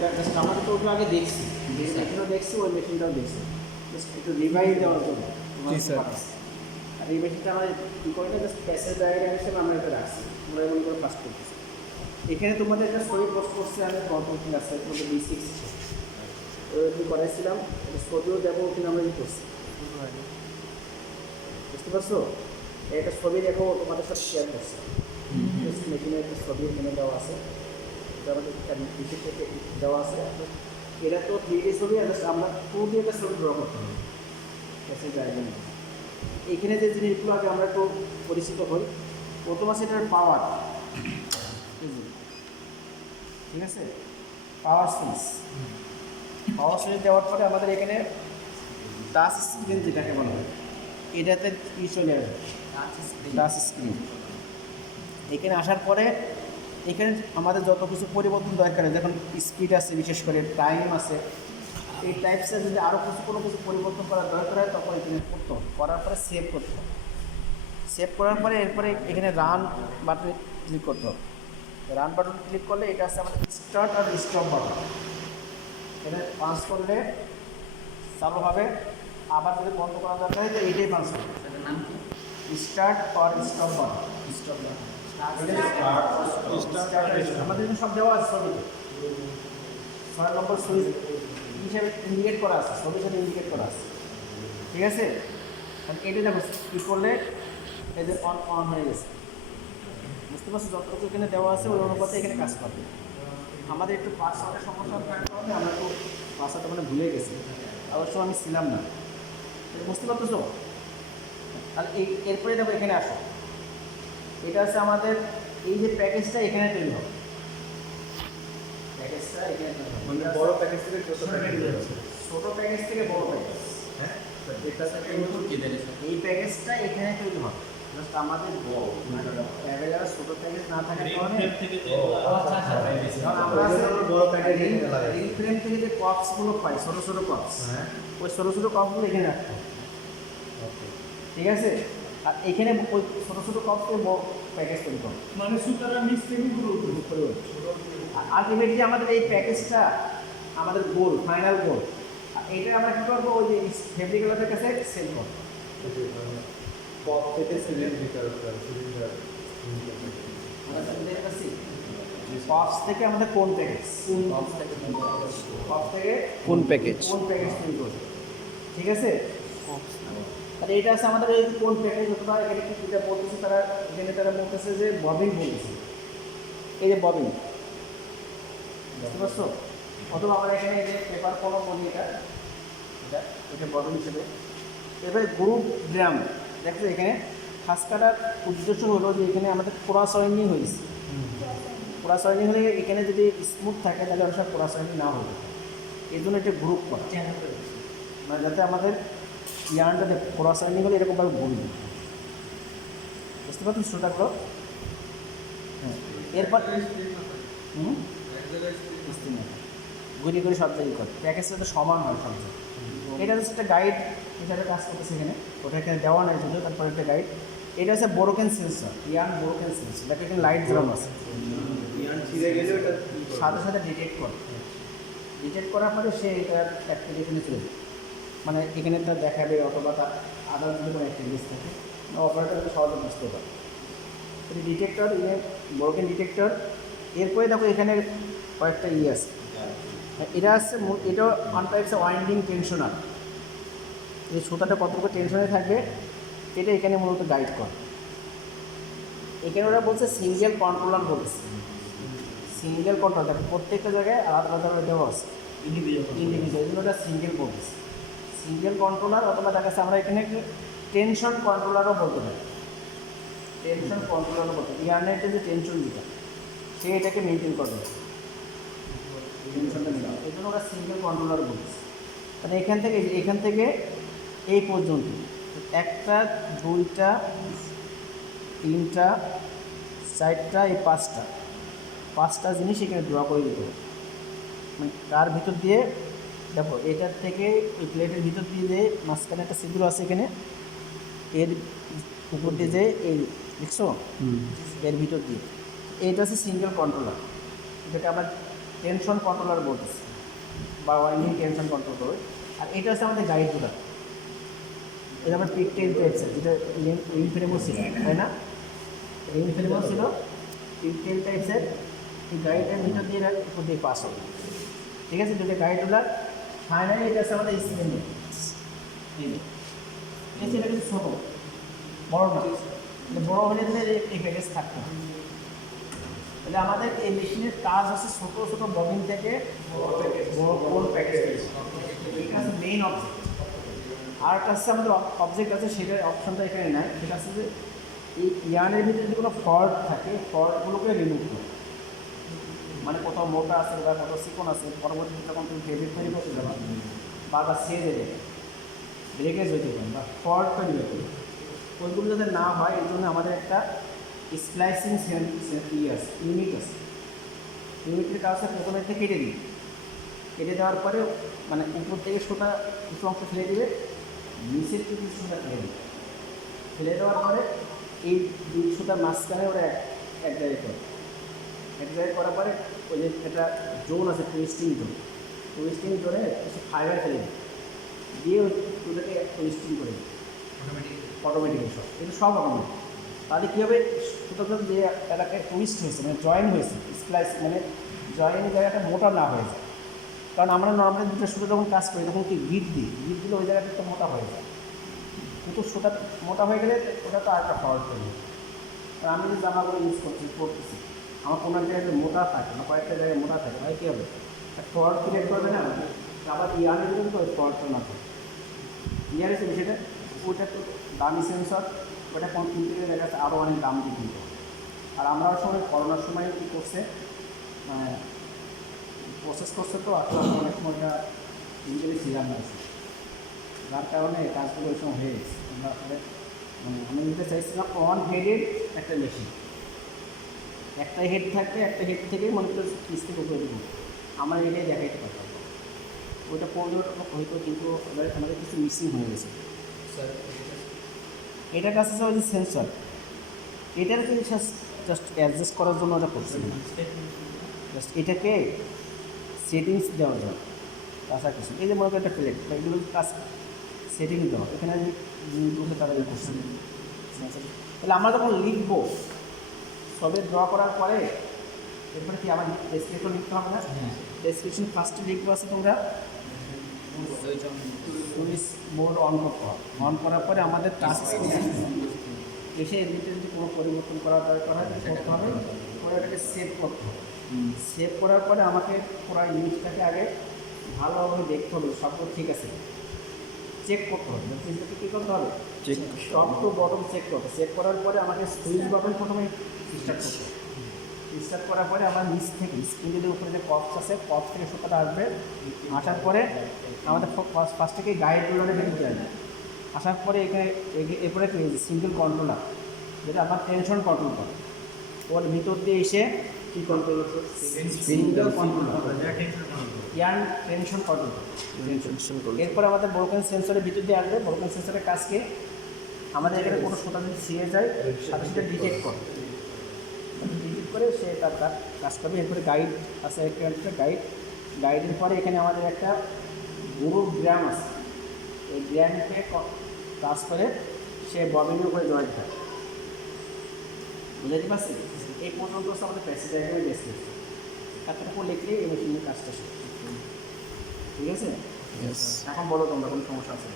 ওইটা জাস্ট আমাকে তো ওটা আগে দেখছি, যে মেশিনও দেখছি, ওই মেশিনটাও দেখছি, জাস্ট একটু রিভাইজ দেওয়ার জন্য। জি স্যার। আর এই মেশিনটা আমরা কী করি না, জাস্ট প্যাসেজ ডায়াগ্রাম হিসেবে আমরা এটা রাখছি, আমরা এমন করে পাস করতেছি। এখানে তোমাদের একটা ছবি পোস্ট করছে, আমি কন্ট্রোল আছে তোমাদের B6 ওই করাইছিলাম, এটা ছবিও দেবো, কিন্তু আমরা কি করছি বুঝতে পারছো? একটা ছবি দেখো তোমাদের সাথে শেয়ার করছে, মেশিনের একটা ছবি এখানে দেওয়া আছে, এটা আমাদের বিশেষ থেকে দেওয়া আছে। এটা তো 3D ছবি, আমরা 2D একটা ছবি ড্র করতে হবে প্যাসেজ ডায়াগ্রামে। এখানে যে জিনিসগুলো আগে আমরা একটু পরিচিত হই। প্রথম আছে এটার পাওয়ার, ঠিক আছে, পাওয়ার সুইচ। পাওয়ার সুইচ দেওয়ার পরে আমাদের এখানে টাচ স্ক্রিন যেটাকে বলা হয়, এটাতে কি চলে আসবে, টাচ স্ক্রিন। এখানে আসার পরে এখানে আমাদের যত কিছু পরিবর্তন দরকার হয়, যখন স্পিড আছে, বিশেষ করে টাইম আছে, এই টাইপসের যদি আরও কোনো কিছু পরিবর্তন করার দরকার হয়, তখন এখানে করতে হবে, করার পরে সেভ করতে হবে। সেভ করার পরে এরপরে এখানে রান বাটনে ক্লিক করতে হবে। রান বাটন ক্লিক করলে এটা আছে আমাদের স্টার্ট আর স্টপ বাটন, এটা পাঞ্চ করলে চালু হবে। আবার যদি বন্ধ করা দরকার হয় তো এইটাই পাঞ্চ করবে। এটার নাম কি? স্টার্ট আর স্টপ বাটন। স্টপ বাটন আমাদের সব দেওয়া আছে ছবিতে, 6 নম্বর সুইচ হিসেবে ইন্ডিকেট করা আছে, ছবির সাথে ইন্ডিকেট করা আছে, ঠিক আছে। এটা দেখো কী করলে এই যে অন অন হয়ে গেছে, বুঝতে পারছো? যতটুকু এখানে দেওয়া আছে ওই অনুপাতে এখানে কাজ করবে। আমাদের একটু পাসওয়ার্ডের সমস্যা থাকতে হবে, আমরা একটু পাসওয়ার্ডটা মানে ভুলে গেছি, অবশ্য আমি ছিলাম না, বুঝতে পারতেছো? তাহলে এরপরে দেখো এখানে আসো, এটা হচ্ছে আমাদের এই যে প্যাকেজটা এখানে তৈরি হবে, প্যাকেজটা এখানে তৈরি হবে, মানে বড় প্যাকেজ থেকে ছোট প্যাকেজ, ছোটো প্যাকেজ থেকে বড় প্যাকেজ। হ্যাঁ এটা এই প্যাকেজটা এখানে তৈরি হবে, জাস্ট আমাদের অ্যাভেলেবল ছোটো প্যাকেজ না থাকার কারণে আমরা বড় প্যাকেজ রিং ফ্রেম থেকে যে কপসগুলো পাই, ছোটো ছোটো কপস, ওই ছোটো ছোটো কপসগুলো এখানে রাখতে হবে, ঠিক আছে। আর এখানে ওই ছোটো ছোটো কপসকে বড় প্যাকেজ তৈরি করবে, মানে সুতরাং মিক্স টেবিলগুলো আলটিমেটলি আমাদের এই প্যাকেজটা আমাদের গোল, ফাইনাল গোল। এইটা আমরা কী করবো, ওই যে ফেব্রিক্যালাদের কাছে সেল করবো। পপ থেকে সিলিন্ডার পপস থেকে আমাদের কোন প্যাকেজ, পপস থেকে কোন প্যাকেজ, কোন প্যাকেজ তৈরি করবে, ঠিক আছে। আর এটা আছে আমাদের এই কোন প্যাকেজ, অথবা এখানে কি যেটা বলতেছে তারা, এখানে তারা বলতেছে যে ববিন বলতেছে, এই যে ববিন, বুঝতে পারছো? অথবা আমরা এখানে এই যে পেপার কোনো বলি, এটা ববিন হিসেবে। এবারে গ্রুপ ড্রাম দেখো, এখানে খাস করার উদ্দেশ্য হলো যে এখানে আমাদের ক্রস ওয়াইন্ডিং হয়েছে, ক্রস ওয়াইন্ডিং হলে এখানে যদি স্মুথ থাকে তাহলে অবশ্যই ক্রস ওয়াইন্ডিং না হবে, এই জন্য এটা গ্রুপ করা, মানে যাতে আমাদের ইয়ার্নটাতে ক্রস ওয়াইন্ডিং হলে এরকমভাবে ঘুরবে, বুঝতে পারছেন শ্রোতাগুলো? হ্যাঁ, এরপর ঘুরি ঘুরি সব জায়গায় করে, প্যাকেজটা তো সমান হয় সব জায়গায়। এটা হচ্ছে একটা গাইড হিসাবে কাজ করতেছে এখানে, ওটা এখানে দেওয়া নাই যদিও, তারপরে একটা গাইড। এটা হচ্ছে বোরোকেন সেন্সর, ইয়ান বোরোকেন সেন্সর, দেখো এখানে লাইট জ্বালানো আছে, ছিঁড়ে গেলে ওটা সাথে সাথে ডিটেক্ট করে, ডিটেক্ট করার পরে সে এটার অ্যাক্টিভেশনে চলে যাবে, মানে এখানে তার দেখাবে, অথবা তার আদার যদি কোনো অ্যাক্টিভিটিস থাকে অপারেটরকে সহজে বুঝতে পারে। এটা ডিটেক্টর, ইয়ে বোরোকেন ডিটেক্টর। এরপরে দেখো এখানে কয়েকটা ইয়ে আছে, এটা আসছে, এটা ওয়ান টাইপস ওয়াইন্ডিং টেনশনার, এই সুতাটা কতটুকু টেনশনে থাকবে এটা এখানে মূলত গাইড করে। এখানে ওরা বলছে সিঙ্গেল কন্ট্রোলার বলছে, সিঙ্গেল কন্ট্রোলার, দেখো প্রত্যেকটা জায়গায় আলাদা আলাদা দেওয়া আছে, ইন্ডিভিজুয়াল, এগুলো ওটা সিঙ্গেল বলছে, সিঙ্গেল কন্ট্রোলার, অথবা দেখা যাচ্ছে আমরা এখানে টেনশন কন্ট্রোলারও বলতে পারি, টেনশন কন্ট্রোলারও বলতে পারি, ইয়ারনেটে যে টেনশন যেটা সে এটাকে মেনটেন করবে, টেনশনটা নেওয়া, এই জন্য ওরা সিঙ্গেল কন্ট্রোলার বলছে। মানে এখান থেকে এই পর্যন্ত 1টা 2টা 3টা 4টা এই 5টা জিনিস এখানে ড্র করে দিতে হবে, মানে তার ভিতর দিয়ে দেখো, এটার থেকে ওই প্লেটের ভিতর দিয়ে যে মাঝখানে একটা ছিদ্র আছে, এখানে এর উপর দিয়ে যে এই দেখছো, এর ভিতর দিয়ে এইটা হচ্ছে সিঙ্গেল কন্ট্রোলার, এটাকে আমরা টেনশন কন্ট্রোলার বলতেছি, বা ওয়াইন্ডিং টেনশন কন্ট্রোল করবে। আর এটা হচ্ছে আমাদের গাইড রুলার, এটা আমার পিকটেল টাইপসের, যেটা রিং ফ্রেমও ছিল, তাই না? রিং ফ্রেমও ছিল, পিকটেল টাইপসের। এই গাইডের ভিতর দিয়ে উপর দিয়ে পাস হবে, ঠিক আছে? দুটো গাইড রুলার। ফাইনালি এটা হচ্ছে আমাদের স্ক্রিন, এটা কিন্তু ছোটো, বড় না। বড় হলে দিলে এই প্যাকেজ থাকতো না। তাহলে আমাদের এই মেশিনের কাজ হচ্ছে ছোটো ছোটো ববিন থেকে বড় প্যাকেজ, এটা হচ্ছে মেইন অবজেক্ট। আর একটা হচ্ছে আমাদের অবজেক্ট আছে, সেটার অপশনটা এখানে নাই। সেটা হচ্ছে যে এই ইয়ার্নের ভিতরে যদি কোনো ফল্ট থাকে, ফল্টগুলোকে রিমুভ করে, মানে কোথাও মোটা আছে বা কোথাও চিকন আছে, পরবর্তীতে যখন তুমি ফেব্রিক তৈরি করতে যাবা বা সেজে দেবে, ব্রেকেজ হইতে পারে বা ফল্ট তৈরি হতে পারে, ওইগুলো যাতে না হয় এই জন্য আমাদের একটা স্প্লাইসিং ইউনিট আছে। ইউনিটের কাজ হচ্ছে প্রথমে থেকে কেটে দিই, কেটে দেওয়ার পরে মানে উপর থেকে সুতা কিছু অংশ ফেলে দেবে, নিচের কিছু সুতা ফেলে দেবে। ফেলে দেওয়ার পরে এই দুই সুতার মাঝখানে ওরা এক জায়গায় করে, এক জায়গায় করার পরে ওই যে একটা জোন আছে, টুইস্টিং জোনে কিছু ফাইবার ফেলে দেবে, দিয়ে ওটাকে টুইস্টিং করে দেবে অটোমেটিক্যালি। সব এটা সব অটোমেটিক। তাহলে কী হবে, সুতরাং যে এলাকায় টুইস্ট হয়েছে মানে জয়েন হয়েছে, স্প্লাইস মানে জয়েন জায়গাটা মোটা না হয়ে যায়। কারণ আমরা নর্মালি দুটো সুতো যখন কাজ করি তখন কি গিট দিলে ওই জায়গাটা একটু মোটা হয়ে যায়, কিন্তু সুতা মোটা হয়ে গেলে ওটা তো আরেকটা ফল্ট হয়ে যায়। আমি যে জামাগুলো ইউজ করতেছি, আমার কোনো এক জায়গায় মোটা থাকে না, কয়েকটা জায়গায় মোটা থাকে, ভাই কী হবে, ফল্ট ক্রিয়েট করবে না, আবার ইয়ারের কিন্তু ওই ফল্টটা না থাকে। ইয়ার হিসেবে সেটা ওটা তো দামি সেন্সর, ওটা কোন কিনতে গেলে দেখা যাচ্ছে আরও অনেক দাম দিয়ে কিনতে হবে। আর আমরাও সময় করোনার সময় কী করছে, প্রসেস করছে, তো আসলে অনেক সময় ওটা ইঞ্জিনে ছিলাম না, যার কারণে কাজগুলো ওই সময় হয়ে গেছে। আমরা আসলে আমি নিতে চাইছিলাম ওয়ান হেডের একটা মেশিন, একটা হেড থাকবে, একটা হেড থেকে মনে করো পিস থেকে উপরে দেবো, আমার এটাই দেখাইতে পারতাম। ওইটা পড়লেও হয়তো, কিন্তু আমাদের কিছু মিসিং হয়ে গেছে। এটার কাছে ওই যে সেন্সর, এটার কিন্তু জাস্ট অ্যাডজাস্ট করার জন্য ওটা করছি, জাস্ট এটাকে সেটিংস দেওয়ার জন্য, তাছাড়া কিছু। এই যে মনে করো একটা প্লেট, এগুলো কাজ সেটিং দেওয়া, এখানে আমি জিনিসগুলো তারা করছি। তাহলে আমরা যখন লিখবো, সবে ড্র করার পরে এরপরে কি আমার ডেসক্রিপশন লিখতে হবে না? ডেসক্রিপশন ফার্স্টে লিখবো আছে তোমরা সুইচ বোর্ড অন করতে হবে। অন করার পরে আমাদের টাস্ক এসে এর ভিতরে যদি কোনো পরিবর্তন করার দরকার হয় করতে হবে, পরে এটাকে সেভ করতে হবে। সেভ করার পরে আমাকে পুরো জিনিসটাকে আগে ভালোভাবে দেখতে হবে সবগুলো ঠিক আছে, চেক করতে হবে। জিনিসটাকে কী করতে হবে, check top to bottom check করতে হবে। চেক করার পরে আমাকে সুইচ বাটন প্রথমে স্টার্ট করতে হবে। স্টার্ট করার পরে আমার নিচ থেকে স্ক্রিনের উপরে যে কপস আছে, কপস থেকে সুতাটা আসবে, আসার পরে আমাদের ফার্স্ট থেকে গাইড রুলারে বেরিয়ে আসবে। আসার পরে এখানে এরপরে সিঙ্গেল কন্ট্রোলার, যেটা আমার টেনশন কন্ট্রোল করে, ওর ভিতর দিয়ে এসে কী কন্ট্রোল হচ্ছে, সিঙ্গেল কন্ট্রোলার ইয়ান টেনশন কন্ট্রোল। এরপরে আমাদের ব্রোকেন সেন্সরের ভিতর দিয়ে আসবে। ব্রোকেন সেন্সরের কাজকে আমাদের এখানে কোনো সুতা যদি ছিঁড়ে যায় সাথে সাথে ডিটেক্ট করে, সে তার কাজ করবে। এরপরে গাইড আছে, একটা গাইডের পরে এখানে আমাদের একটা গুরু গ্রাম আছে, এই গ্রামকে কাজ করে সে ববিনের উপরে জয়েন্ট থাকে। বুঝতে পারছি? এই পর্যন্ত হচ্ছে আমাদের প্যাসেজ ডায়াগ্রামে ডেসক্রিপশন। এতটুকু লিখলে এই মেশিনের কাজটা শেষ। ঠিক আছে? এখন বলো তোমরা কোনো সমস্যা আছে?